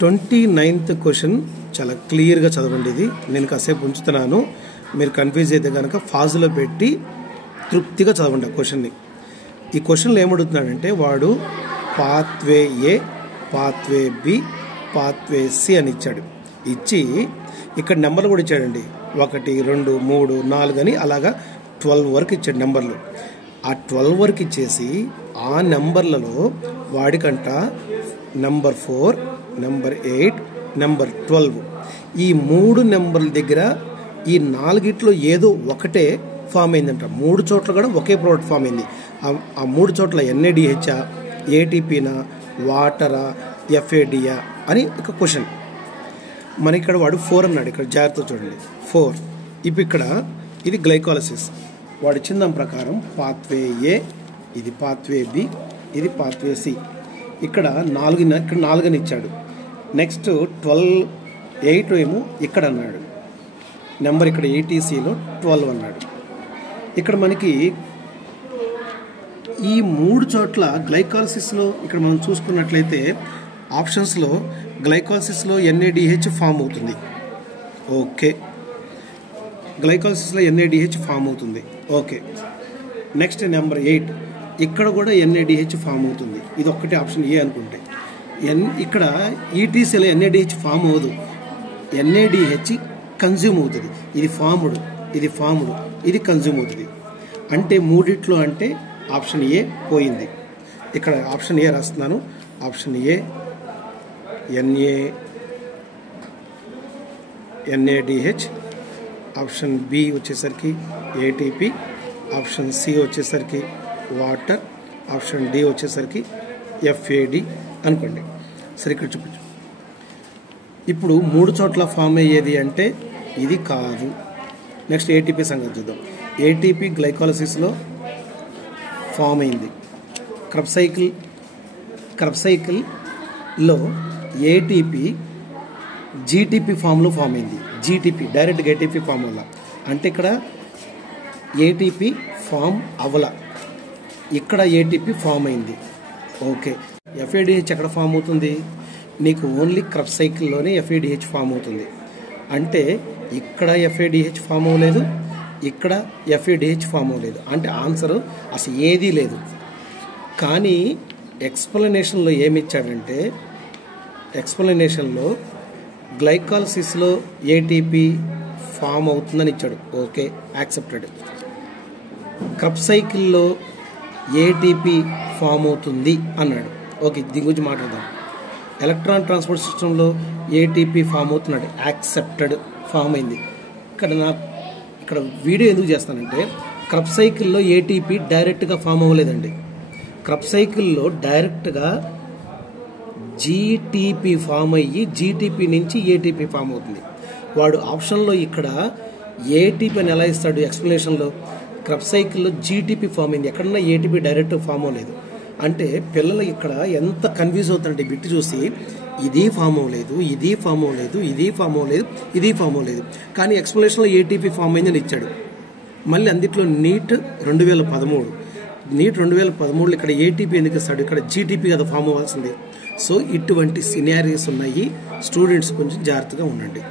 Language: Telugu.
29th క్వశ్చన్ చాలా క్లియర్గా చదవండి. ఇది నేను కాసేపు ఉంచుతున్నాను, మీరు కన్ఫ్యూజ్ అయితే కనుక ఫాజులో పెట్టి తృప్తిగా చదవండి ఆ క్వశ్చన్ని. ఈ క్వశ్చన్లో ఏమడుగుతున్నాడంటే వాడు పాత్వే ఏ, పాత్వే బి, పాత్వే సి అని ఇచ్చాడు. ఇచ్చి ఇక్కడ నెంబర్లు కూడా ఇచ్చాడండి, 1 2 3 4 అని అలాగా 12 వరకు ఇచ్చాడు నెంబర్లు. ఆ 12 వరకు ఇచ్చేసి ఆ నెంబర్లలో వాడికంట నెంబర్ 4, నెంబర్ 8, నెంబర్ 12 ఈ 3 నెంబర్ల దగ్గర ఈ 4గిట్లో ఏదో ఒకటే ఫామ్ అయిందంట. 3 చోట్ల కూడా ఒకే ప్రోడక్ట్ ఫామ్ అయింది. ఆ 3 చోట్ల NADH, ATPనా, వాటరా, FADయా అని ఒక క్వశ్చన్. మన ఇక్కడ వాడు 4 అన్నాడు. ఇక్కడ జాగ్రత్త చూడండి, 4. ఇప్పుడు ఇక్కడ ఇది గ్లైకాలసిస్. వాడు ఇచ్చిన దాని ప్రకారం పాత్వే ఏ, ఇది పాత్వే బి, ఇది పాత్వే సి. ఇక్కడ 4 అని ఇచ్చాడు. నెక్స్ట్ 12, 8 ఏమో ఇక్కడ అన్నాడు. నెంబర్ ఇక్కడ ATCలో 12 అన్నాడు. ఇక్కడ మనకి ఈ 3 చోట్ల గ్లైకాలసిస్లో ఇక్కడ మనం చూసుకున్నట్లయితే ఆప్షన్స్లో గ్లైకాలసిస్లో NADH ఫామ్ అవుతుంది. ఓకే, గ్లైకాలసిస్లో NADH ఫామ్ అవుతుంది. ఓకే, నెక్స్ట్ నెంబర్ 8 ఇక్కడ కూడా NADH ఫామ్ అవుతుంది. ఇది ఒక్కటే ఆప్షన్ ఏ అనుకుంటే. ఇక్కడ ETCలో NADH ఫామ్ అవ్వదు, NADH కన్జ్యూమ్ అవుతుంది. ఇది ఫార్మ్డ్, ఇది ఫార్మ్డ్, ఇది కన్జ్యూమ్ అవుతుంది. అంటే మూడిట్లో అంటే ఆప్షన్ ఏ పోయింది. ఇక్కడ ఆప్షన్ ఏ రాస్తున్నాను. Option A NADH, option B వచ్చేసరికి ATP, ఆప్షన్ సి వచ్చేసరికి వాటర్, ఆప్షన్ డి వచ్చేసరికి FAD అనుకోండి. సరే, ఇక్కడ చూపించు. ఇప్పుడు 3 చోట్ల ఫామ్ అయ్యేది అంటే ఇది కాదు. నెక్స్ట్ ATP సంగతి చూద్దాం. ATP గ్లైకాలసిస్లో ఫామ్ అయింది. క్రబ్ సైకిల్లో ATP GTP ఫామ్లో ఫామ్ అయింది. GTP డైరెక్ట్గా ATP ఫామ్ వల్ల, అంటే ఇక్కడ ATP ఫామ్ అవ్వల, ఇక్కడ ATP ఫామ్ అయింది. ఓకే, FADH ఎక్కడ ఫామ్ అవుతుంది? నీకు ఓన్లీ క్రబ్ సైకిల్లోనే FADH ఫామ్ అవుతుంది. అంటే ఇక్కడ FADH ఫామ్ అవ్వలేదు, ఇక్కడ FADH ఫామ్ అవ్వలేదు. అంటే ఆన్సర్ అసలు ఏదీ లేదు. కానీ ఎక్స్ప్లెనేషన్లో ఏమిచ్చాడంటే, ఎక్స్ప్లెనేషన్లో గ్లైకాలసిస్లో ATP ఫామ్ అవుతుందని ఇచ్చాడు. Okay, accepted. క్రబ్ సైకిల్లో ATP ఫామ్ అవుతుంది అన్నాడు. ఓకే, దీని గురించి మాట్లాడదాం. ఎలక్ట్రాన్ ట్రాన్స్పోర్ట్ సిస్టంలో ATP ఫామ్ అవుతున్నాడు, యాక్సెప్టెడ్, ఫామ్ అయింది. ఇక్కడ వీడియో ఎందుకు చేస్తానంటే, క్రబ్ సైకిల్లో ATP డైరెక్ట్గా ఫామ్ అవ్వలేదండి. క్రబ్ సైకిల్లో డైరెక్ట్గా GTP ఫామ్ అయ్యి GTP నుంచి ATP ఫామ్ అవుతుంది. వాడు ఆప్షన్లో ఇక్కడ ATP అని ఎలా ఇస్తాడు? ఎక్స్ప్లెనేషన్లో క్రబ్ సైకిల్లో GTP ఫామ్ అయింది, ఎక్కడన్నా ATP డైరెక్ట్ ఫామ్ అవ్వలేదు. అంటే పిల్లలు ఇక్కడ ఎంత కన్ఫ్యూజ్ అవుతారంటే బిట్ చూసి, ఇది ఫామ్ అవ్వలేదు, ఇది ఫామ్ అవ్వలేదు, ఇది ఫామ్ అవ్వలేదు, ఇది ఫామ్ అవ్వలేదు, కానీ ఎక్స్ప్లెనేషన్లో ATP ఫామ్ అయిందని ఇచ్చాడు. మళ్ళీ అందులో నీట్ 2013, నీట్ 2013లో ఇక్కడ ATP ఎందుకు ఇస్తాడు? ఇక్కడ GTP కదా ఫామ్ అవ్వాల్సింది. సో ఇటువంటి సినారియోస్ ఉన్నాయి. స్టూడెంట్స్ కొంచెం జాగ్రత్తగా ఉండండి.